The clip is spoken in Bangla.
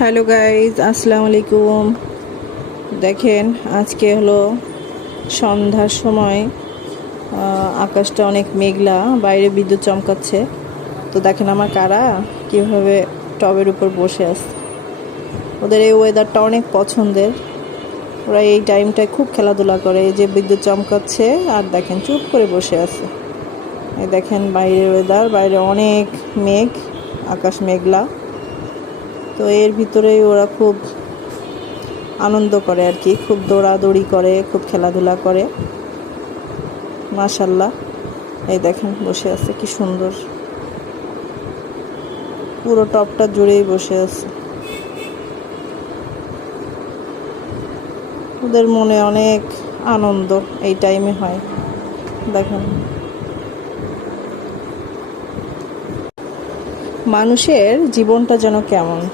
হ্যালো গাইজ, আসসালামু আলাইকুম। দেখেন আজকে হলো সন্ধ্যার সময়, আকাশটা অনেক মেঘলা, বাইরে বিদ্যুৎ চমকাচ্ছে। তো দেখেন আমার কারা কিভাবে টবের উপর বসে আছে। ওদের এই ওয়েদারটা অনেক পছন্দের। ওরা এই টাইমটায় খুব খেলাধুলা করে। এই যে বিদ্যুৎ চমকাচ্ছে আর দেখেন চুপ করে বসে আছে। এই দেখেন বাইরের ওয়েদার, বাইরে অনেক মেঘ, আকাশ মেঘলা। তো এর ভিতরেই ওরা খুব আনন্দ করে আর কি, খুব দৌড়াদৌড়ি করে, খুব খেলাধুলা করে। মাশাল্লাহ, এই দেখেন বসে আছে, কি সুন্দর, পুরো টপটা জুড়েই বসে আছে। ওদের মনে অনেক আনন্দ এই টাইমে হয়। দেখেন মানুষের জীবনটা যেন কেমন।